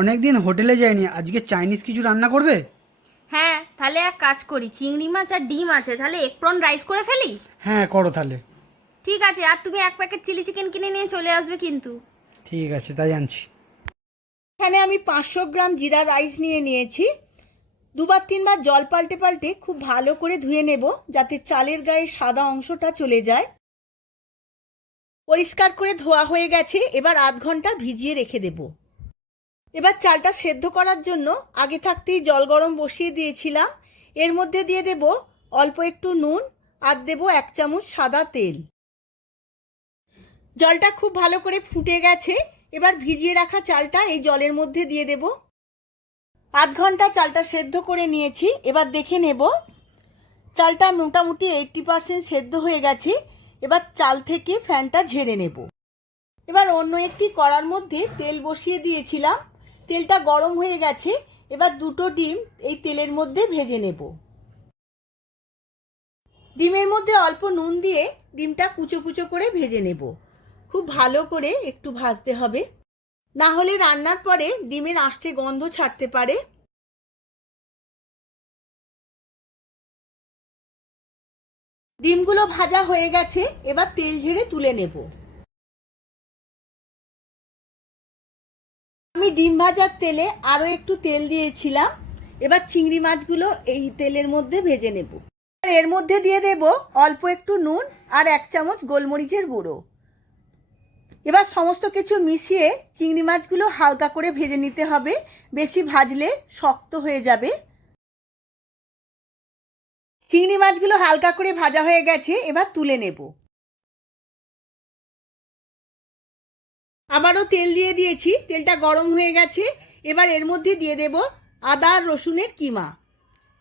অনেকদিন হোটেলে যাইনি, আজকে চাইনিজ কিছু রান্না করবে? হ্যাঁ, তাহলে এক কাজ করি, চিংড়ি মাছ আর ডিম আছে, তাহলে এগ প্রন রাইস করে ফেলি। হ্যাঁ, করো তাহলে। ঠিক আছে, আর তুমি এক প্যাকেট চিলি চিকেন কিনে নিয়ে চলে আসবে কিন্তু। ঠিক আছে, তাই আনছি। এখানে আমি 500 গ্রাম জিরা রাইস নিয়ে নিয়েছি। দুবার তিনবার জল পাল্টে পাল্টে খুব ভালো করে ধুয়ে নেব, যাতে চালের গায়ে সাদা অংশটা চলে যায়। পরিষ্কার করে ধোয়া হয়ে গেছে, এবার আধ ঘন্টা ভিজিয়ে রেখে দেব। এবার চালটা সেদ্ধ করার জন্য আগে থাকতেই জল গরম বসিয়ে দিয়েছিলাম। এর মধ্যে দিয়ে দেব অল্প একটু নুন আর দেব 1 চামচ সাদা তেল। জলটা খুব ভালো করে ফুটে গেছে, এবার ভিজিয়ে রাখা চালটা এই জলের মধ্যে দিয়ে দেব। আধ ঘন্টা চালটা সেদ্ধ করে নিয়েছি, এবার দেখে নেব। চালটা মোটামুটি 80% সেদ্ধ হয়ে গেছে। এবার চাল থেকে ফ্যানটা ঝেড়ে নেব। এবার অন্য একটি কড়ার মধ্যে তেল বসিয়ে দিয়েছিলাম, তেলটা গরম হয়ে গেছে। এবার দুটো ডিম এই তেলের মধ্যে ভেজে নেব। ডিমের মধ্যে অল্প নুন দিয়ে ডিমটা কুচো কুচো করে ভেজে নেব। খুব ভালো করে একটু ভাজতে হবে, না হলে রান্নার পরে ডিমের আষ্টে গন্ধ ছাড়তে পারে। ডিমগুলো ভাজা হয়ে গেছে, এবার তেল ঝেড়ে তুলে নেব। আমি ডিম ভাজার তেলে আরো একটু তেল দিয়েছিলাম। এবার চিংড়ি মাছগুলো এই তেলের মধ্যে ভেজে নেব। এর মধ্যে দিয়ে দেব অল্প একটু নুন আর 1 চামচ গোলমরিচের গুঁড়ো। এবার সমস্ত কিছু মিশিয়ে চিংড়ি মাছগুলো হালকা করে ভেজে নিতে হবে, বেশি ভাজলে শক্ত হয়ে যাবে। চিংড়ি মাছগুলো হালকা করে ভাজা হয়ে গেছে, এবার তুলে নেব। আবারও তেল দিয়ে দিয়েছি, তেলটা গরম হয়ে গেছে। এবার এর মধ্যে দিয়ে দেব আদা আর রসুনের কিমা।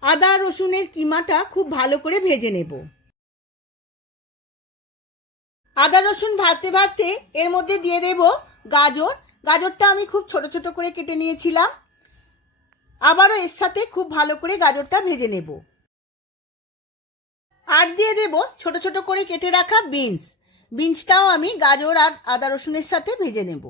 আদা আর রসুনের কিমাটা খুব ভালো করে ভেজে নেব। আদা রসুন ভাজতে ভাজতে এর মধ্যে দিয়ে দেব গাজর। গাজরটা আমি খুব ছোট ছোট করে কেটে নিয়েছিলাম। আবারও এর সাথে খুব ভালো করে গাজরটা ভেজে নেব। আর দিয়ে দেব ছোট ছোট করে কেটে রাখা বিনস। বিনসটাও আমি গাজর আর আদা রসুনের সাথে ভেজে নেব।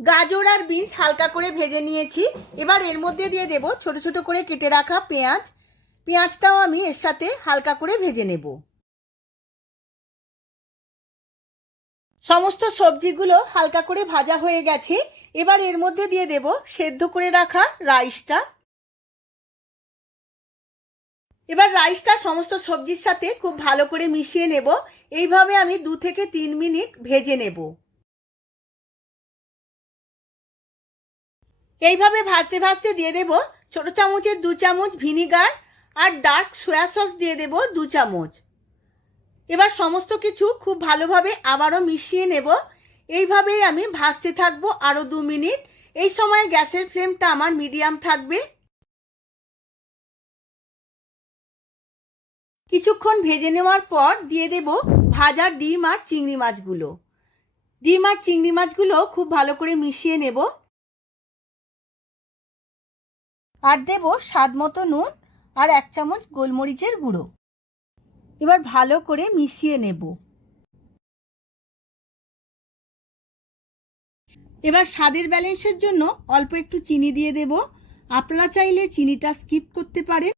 গাজর আর বিনস হালকা করে ভেজে নিয়েছি। এবার এর মধ্যে দিয়ে দেব ছোট ছোট করে কেটে রাখা পেঁয়াজ। পেঁয়াজটাও আমি এর সাথে হালকা করে ভেজে নেব। সমস্ত সবজিগুলো হালকা করে ভাজা হয়ে গেছে। এবার এর মধ্যে দিয়ে দেব সেদ্ধ করে রাখা রাইসটা। এবার রাইসটা সমস্ত সবজির সাথে খুব ভালো করে মিশিয়ে নেব। এইভাবে আমি 2 থেকে 3 মিনিট ভেজে নেব। এইভাবে ভাজতে ভাজতে দিয়ে দেব ছোট চামচের 2 চামচ ভিনিগার আর ডার্ক সয়া সস দিয়ে দেব 2 চামচ। এবার সমস্ত কিছু খুব ভালোভাবে আবারও মিশিয়ে নেব। এইভাবেই আমি ভাজতে থাকবো আরো 2 মিনিট। এই সময় গ্যাসের ফ্লেমটা আমার মিডিয়াম থাকবে। কিছুক্ষণ ভেজে নেওয়ার পর দিয়ে দেব ভাজা ডিম আর চিংড়ি মাছগুলো। ডিম আর চিংড়ি মাছগুলো খুব ভালো করে মিশিয়ে নেব। আর দেব স্বাদ মতো নুন আর 1 চামচ গোলমরিচের গুঁড়ো। এবার ভালো করে মিশিয়ে নেব। এবার স্বাদের ব্যালেন্সের জন্য অল্প একটু চিনি দিয়ে দেব। আপনারা চাইলে চিনিটা স্কিপ করতে পারেন।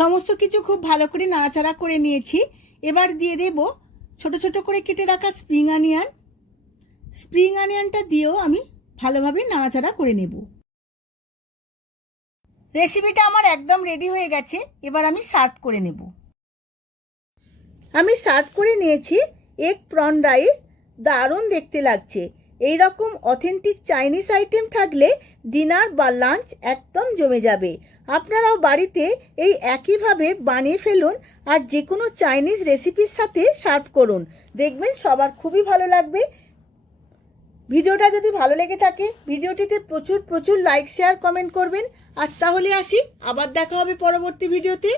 সমস্ত কিছু খুব ভালো করে নাড়াচাড়া করে নিয়েছি। এবার দিয়ে দেব ছোট ছোট করে কেটে রাখা স্প্রিং অনিয়ন। স্প্রিং অনিয়নটা দিয়েও আমি ভালোভাবে নাড়াচাড়া করে নেব। রেসিপিটা আমার একদম রেডি হয়ে গেছে। এবার আমি সার্ভ করে নেব। আমি সার্ভ করে নিয়েছি এগ প্রন রাইস। দারুণ দেখতে লাগছে। এই রকম অথেন্টিক চাইনিজ আইটেম থাকলে ডিনার বা লাঞ্চ একদম জমে যাবে। আপনারাও বাড়িতে এই একইভাবে বানিয়ে ফেলুন আর যে কোনো চাইনিজ রেসিপির সাথে সার্ভ করুন। দেখবেন সবার খুবই ভালো লাগবে। ভিডিওটা যদি ভালো লেগে থাকে ভিডিওটিতে প্রচুর প্রচুর লাইক শেয়ার কমেন্ট করবেন। আজ তাহলে আসি, আবার দেখা হবে পরবর্তী ভিডিওতে।